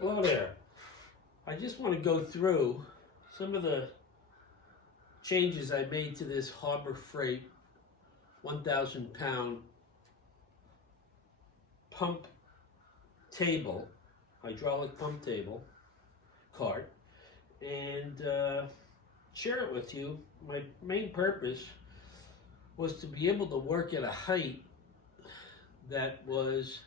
Hello there. I just want to go through some of the changes I made to this Harbor Freight 1,000 pound pump table, hydraulic pump table cart, and share it with you. My main purpose was to be able to work at a height that was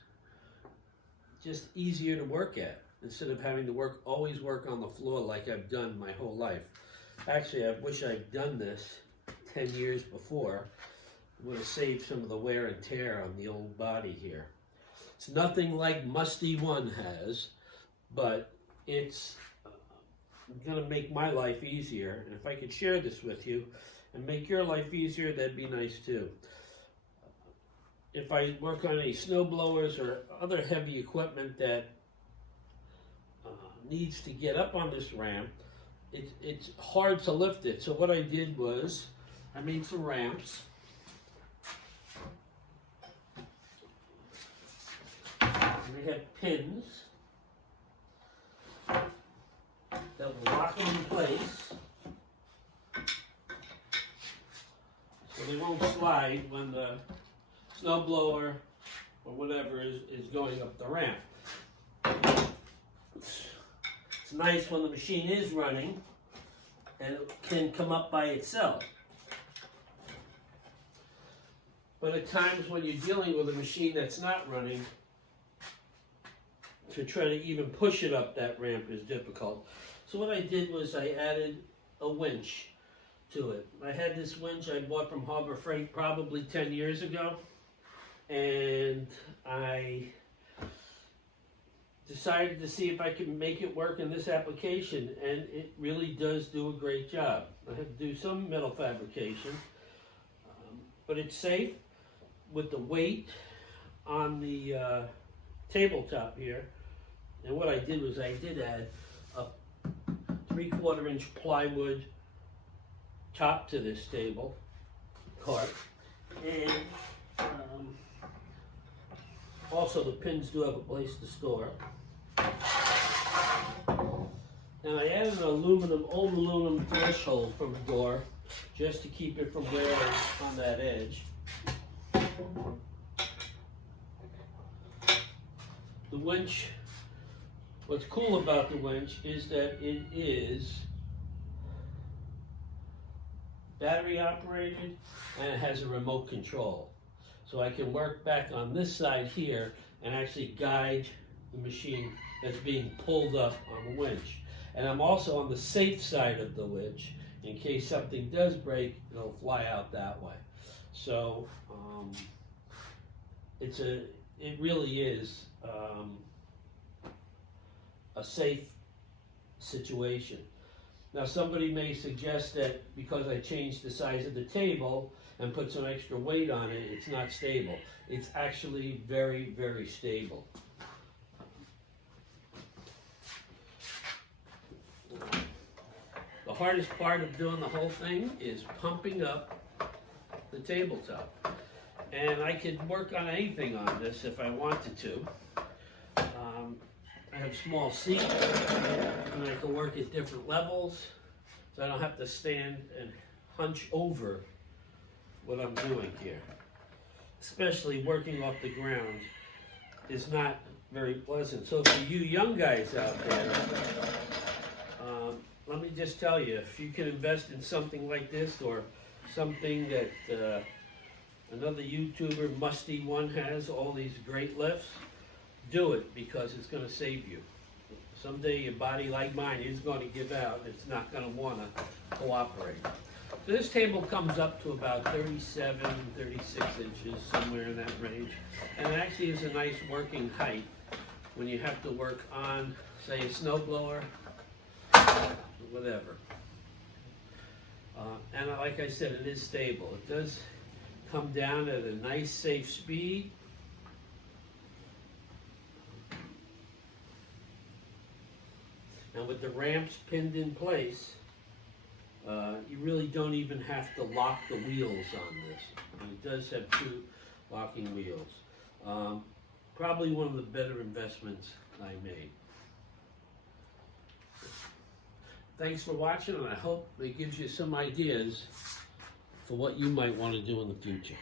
just easier to work at, instead of having to always work on the floor like I've done my whole life. Actually, I wish I'd done this 10 years before. It would have saved some of the wear and tear on the old body here. It's nothing like Musty One has, but it's gonna make my life easier. And if I could share this with you and make your life easier, that'd be nice too. If I work on any snow blowers or other heavy equipment that needs to get up on this ramp, it's hard to lift it. So what I did was I made some ramps. And they have pins that will lock them in place so they won't slide when the snow blower or whatever is going up the ramp. It's nice when the machine is running and it can come up by itself. But at times when you're dealing with a machine that's not running, to try to even push it up that ramp is difficult. So what I did was I added a winch to it. I had this winch I bought from Harbor Freight probably 10 years ago, and I decided to see if I could make it work in this application, and it really does do a great job. I had to do some metal fabrication, but it's safe with the weight on the tabletop here. And what I did was I did add a 3/4 inch plywood top to this table cart, and also the pins do have a place to store. Now I added an old aluminum threshold from the door just to keep it from wearing on that edge. The winch, what's cool about the winch is that it is battery operated and it has a remote control. So I can work back on this side here and actually guide the machine that's being pulled up on the winch. And I'm also on the safe side of the winch. In case something does break, it'll fly out that way. So it really is a safe situation. Now somebody may suggest that because I changed the size of the table and put some extra weight on it, it's not stable. It's actually very, very stable. The hardest part of doing the whole thing is pumping up the tabletop. And I could work on anything on this if I wanted to. I have small seats and I can work at different levels, so I don't have to stand and hunch over what I'm doing here. Especially working off the ground is not very pleasant. So for you young guys out there, let me just tell you, if you can invest in something like this or something that another YouTuber, Musty One, has, all these great lifts, do it, because it's going to save you. Someday your body, like mine, is going to give out. It's not going to want to cooperate. So this table comes up to about 37, 36 inches, somewhere in that range. And it actually is a nice working height when you have to work on, say, a snowblower, whatever. And like I said, it is stable. It does come down at a nice, safe speed. And with the ramps pinned in place, you really don't even have to lock the wheels on this. And it does have 2 locking wheels. Probably one of the better investments I made. Thanks for watching, and I hope it gives you some ideas for what you might want to do in the future.